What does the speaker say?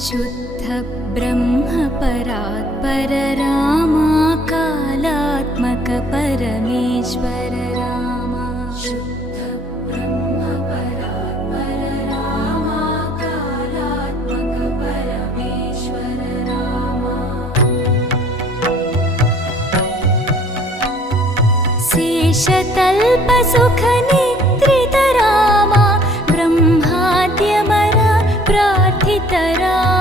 शुद्ध ब्रह्म परात्पर रामा कालात्मक परमेश्वर रामा शुद्ध ब्रह्म परात्पर रामा कालात्मक परमेश्वर रामा शेषतल्प सुख निद्रित रामा ब्रह्माद्यमर प्रार्थित रामा